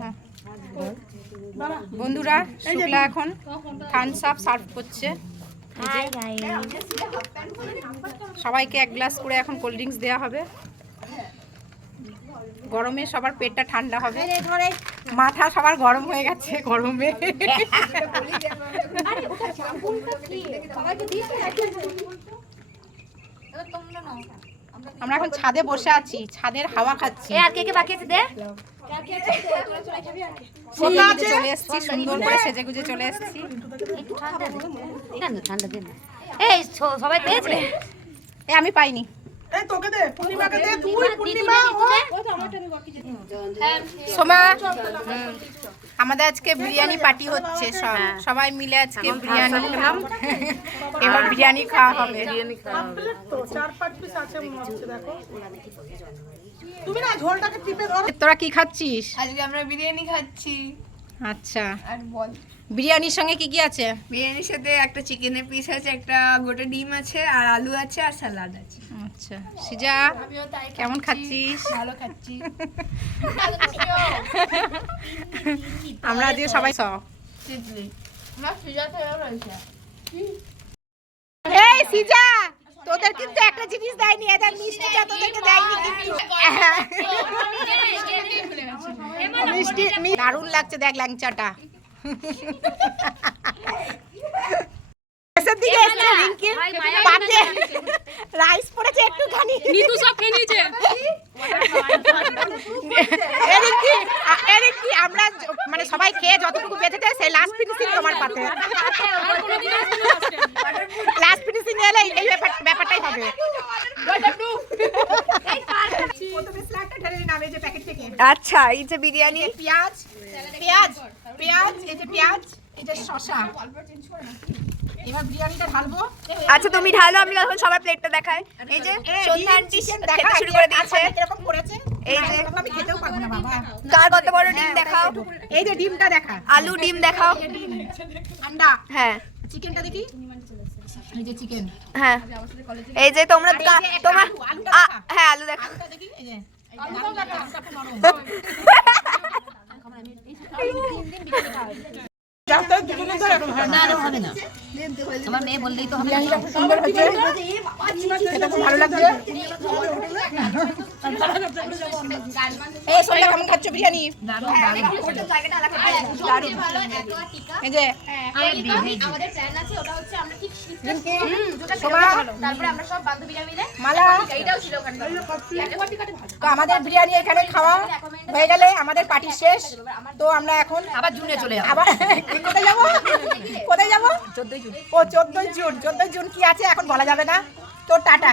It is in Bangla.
হ্যাঁ। বন্ধুরা শুক্লা এখন থামস আপ সার্ভ করছে। সবাইকে এক গ্লাস করে এখন কোল্ড ড্রিঙ্কস দেওয়া হবে। গরমে সবার পেটটা ঠান্ডা হবে। মাথা সবার গরম হয়ে গেছে গরমে। আমরা এখন ছাদে বসে আছি ছাদের হাওয়া খাচ্ছি। আর কে কে বাকি আছে? দে। চলে এসেছি সুন্দর করে সেজে গুজে চলে এসেছি। ঠান্ডা। এই সবাই পেয়েছে? এ আমি পাইনি। তোকে দে। পূর্ণিমাকে দে তুই পূর্ণিমা ও সোমা আমাদের আজকে বিরিয়ানি পার্টি হচ্ছে সব সবাই মিলে আজকে বিরিয়ানি খেলাম এবার বিরিয়ানি খাওয়া হবে। তো চার পাঁচ পিস আছে দেখো। তুমি না ঝোলটাকে টিপে ধরো। তোরা কি খাচ্ছিস? আজকে আমরা বিরিয়ানি খাচ্ছি। আচ্ছা। আর বল। বিরিয়ানির সঙ্গে কি কি আছে? বিরিয়ানির সাথে একটা চিকেনের পিস আছে একটা গোটা ডিম আছে আর আলু আছে আর স্যালাড আছে। আচ্ছা। সিজা কেমন খাচ্ছিস? ভালো খাচ্ছি। আমরা আজকে সবাই সব এই সিজা তোদের কিন্তু একটা জিনিস দেয়নি এদের মিষ্টিটা তোদেরকে দেয়নি কিন্তু। মিষ্টি দারুণ লাগছে দেখ ল্যাংচাটা। শেষের দিকে এসছে রিঙ্কির পাতে রাইস পড়েছে একটুখানি। নিতু সব খেয়ে নিয়েছে। রিঙ্কি আ- আমরা মানে সবাই খেয়ে যতটুকু বেঁচেছে সেই লাস্ট ফিনিশিং তোমার পাতে। লাস্ট ফিনিশিং এলে এই ব্যাপার ব্যাপারটাই হবে প্রথমে স্যালাডটা ঢেলে নিলাম এই যে প্যাকেট থেকে আচ্ছা এই যে বিরিয়ানি পেঁয়াজ পেঁয়াজ পেঁয়াজ এই যে পেঁয়াজ এই যে শসা এবার বিরিয়ানিটা ঢালবো আচ্ছা তুমি ঢালো আমি তখন সবার প্লেটটা দেখাই এই যে সন্ধ্যা আন্টি খেতে শুরু করে দিয়েছে এরকম করেছে এই যে- আমি খেতেও পারব না বাবা কার কত বড় ডিম দেখাও এই যে ডিমটা দেখা আলু ডিম দেখাও আন্ডা হ্যাঁ চিকেনটা দেখি এই যে চিকেন হ্যাঁ এই যে তোমরা তোমার দেখা। হ্যাঁ আলু দেখো এই যে আলুটা খুব নরম। যাতে না না হবে না আমার মেয়ে বললেই তো হবে। সুন্দর খুব ভালো লাগছে। এই সোনা কেমন খাচ্ছ বিরিয়ানি? এই যে রিঙ্কি, সোমা, মালা তো আমাদের বিরিয়ানি এখানে খাওয়া হয়ে গেলে আমাদের পার্টি শেষ। তো আমরা এখন আবার জুনে চলে যাব। আবার কোথায় যাব? কোথায় যাব? ও চোদ্দই জুন চোদ্দই জুন কি আছে এখন বলা যাবে না? তো টাটা।